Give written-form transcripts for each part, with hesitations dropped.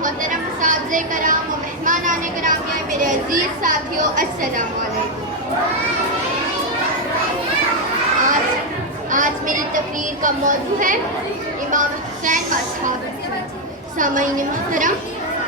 محترم اساتذہ کرام و مہمانان گرامی، میرے عزیز ساتھیوں، السلام علیکم۔ آج میری تقریر کا موضوع ہے امام حسین کا اصحاب۔ سامعین محترم،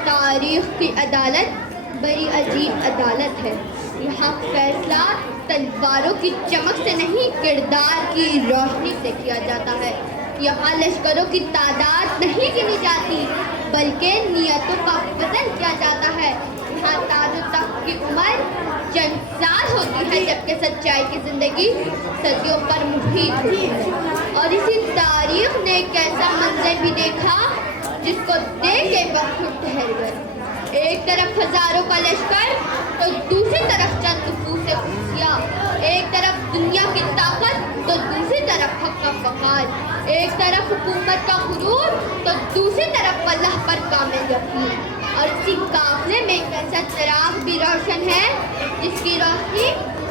تاریخ کی عدالت بڑی عجیب عدالت ہے۔ یہاں فیصلہ تلواروں کی چمک سے نہیں، کردار کی روشنی سے کیا جاتا ہے۔ یہاں لشکروں کی تعداد نہیں گنی جاتی، بلکہ نیتوں کا وزن کیا جاتا ہے۔ یہاں تاج و تخت کی عمر چند سال ہوتی ہے، جبکہ سچائی کی زندگی صدیوں پر محیط ہوتی ہے۔ اور اسی تاریخ نے ایک ایسا منظر بھی دیکھا جس کو دیکھ کے بہت ٹھہر گئے۔ ایک طرف ہزاروں کا لشکر تو دوسری طرف چند نفوس خوفیہ، ایک طرف دنیا کی طاقت تو دوسری طرف حق کا فخر، ایک طرف حکومت کا غرور تو دوسری طرف اللہ پر کامل یقین۔ اور اسی قافلے میں ایک ایسا چراغ بھی روشن ہے جس کی روشنی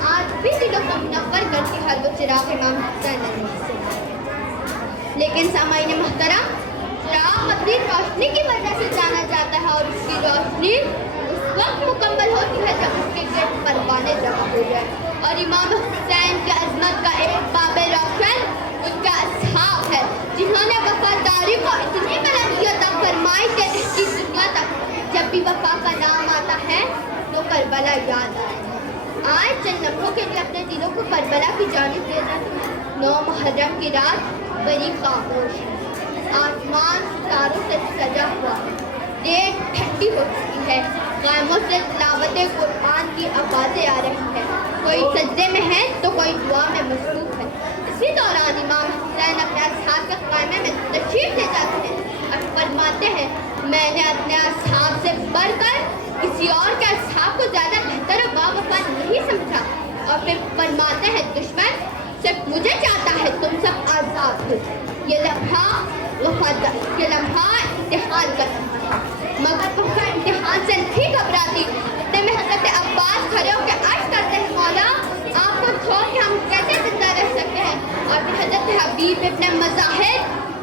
آج بھی دلوں کو منور کرتی ہے، وہ چراغ امام حسین علیہ السلام۔ لیکن سامعین محترم، چراغ اپنی روشنی کی وجہ سے جانا جاتا ہے، اور اس کی روشنی اس وقت مکمل ہوتی ہے جب اس کے گرد پروانے جمع ہو جائے۔ اور امام حسین کی عظمت کا ایک باب روشن ان کا اصحاب ہے، جنہوں نے وفاداری کو اتنی بلندی عطا فرمائی کہ اس دنیا تک جب بھی وفا کا نام آتا ہے تو کربلا یاد آتا ہے۔ آج چند لمحوں کے لیے اپنے دلوں کو کربلا کی جانب لے جاتے ہیں۔ 9 محرم کی رات بڑی خاموش ہے، آسمان ستاروں سے سجا ہوا ہے، ریت ٹھنڈی ہو چکی ہے، خیموں سے تلاوت قرآن کی آوازیں آ رہی ہیں، کوئی سجدے میں ہے تو کوئی دعا میں مصروف ہے۔ اسی دوران امام حسین اپنے اصحاب کے خیمے میں تشریف لے جاتے ہیں اور فرماتے ہیں، میں نے اپنے اصحاب سے بڑھ کر کسی اور کے اصحاب کو زیادہ بہتر و باوفا نہیں سمجھا۔ اور پھر فرماتے ہیں، دشمن صرف مجھے چاہتا ہے تم سب آزاد ہو۔ یہ لمحہ امتحان کا لمحہ ہے، مگر تم کا امتحان سے نہیں گھبراتی۔ اتنے میں حضرت عباس کھڑے ہو کے عرض کرتے ہیں، مولا آپ کو چھوڑ کے ہم کیسے زندہ رہ سکتے ہیں؟ اور پھر حضرت حبیب ابن مظاہر،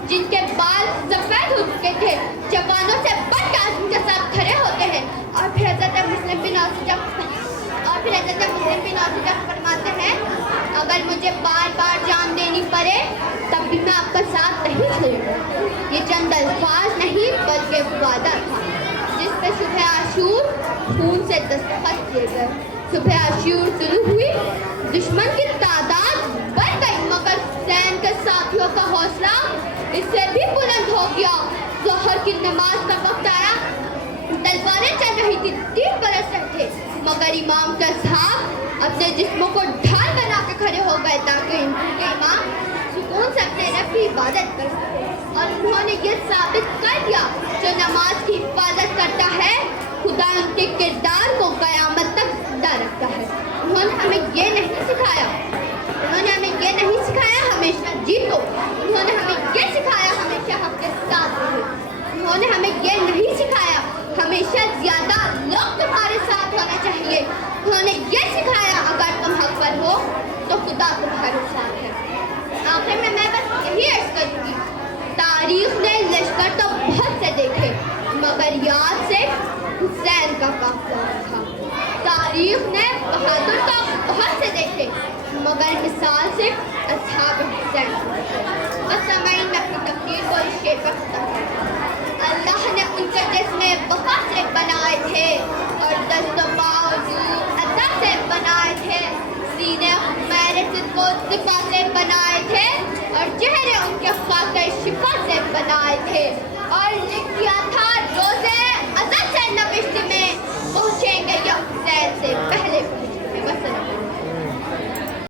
جن کے بال سفید ہو چکے تھے، جوانوں سے بڑھ کے ان کے ساتھ کھڑے ہوتے ہیں، اور پھر حضرت مسلم بن عوف فرماتے ہیں، اگر مجھے بار بار جان دینی پڑے تب بھی میں آپ کا ساتھ نہیں چھوڑوں گا۔ یہ چند الفاظ نہیں بلکہ وعدہ تھا جس پہ صبح عاشور خون سے دستخط کیے گئے۔ صبح عاشور شروع ہوئی، دشمن کی تعداد بڑھ گئی، مگر حسین کے ساتھیوں کا حوصلہ اس سے بھی بلند ہو گیا۔ ظہر کی نماز کا وقت آیا، تلواریں چل رہی تھی، تیر برس رہے تھے، مگر امام کے اصحاب اپنے جسموں کو ڈھال بنا کے کھڑے ہو گئے تاکہ ان کے امام سکون سے اپنے رب کی عبادت کر سکے۔ اور انہوں نے یہ ثابت کر دیا، جو نماز کی حفاظت کرتا ہے خدا ان کے کردار کو قیامت تک زندہ رکھتا ہے۔ انہوں نے ہمیں یہ نہیں سکھایا ہمیشہ جیتو، انہوں نے ہمیں یہ سکھایا ہمیشہ حق کے ساتھ رہو۔ انہوں نے ہمیں یہ نہیں سکھایا ہمیشہ زیادہ لوگ تمہارے ساتھ ہونا چاہیے، انہوں نے یہ سکھایا اگر تم حق پر ہو تو خدا تمہارے ساتھ ہے۔ آخر میں بس یہی عرض کروں گی، تاریخ نے لشکر تو بہت سے دیکھے مگر یاد سے حسین کا قافلہ تھا۔ تاریخ نے بہادر تو بہت سے دیکھے مگر مثال سے اصحاب حسین۔ بس سامعین، میں اپنی تقریر کو اس شعر پر ختم کرتا ہوں۔ اللہ نے ان کے جسم بہت سے بنائے تھے اور دست و پاؤں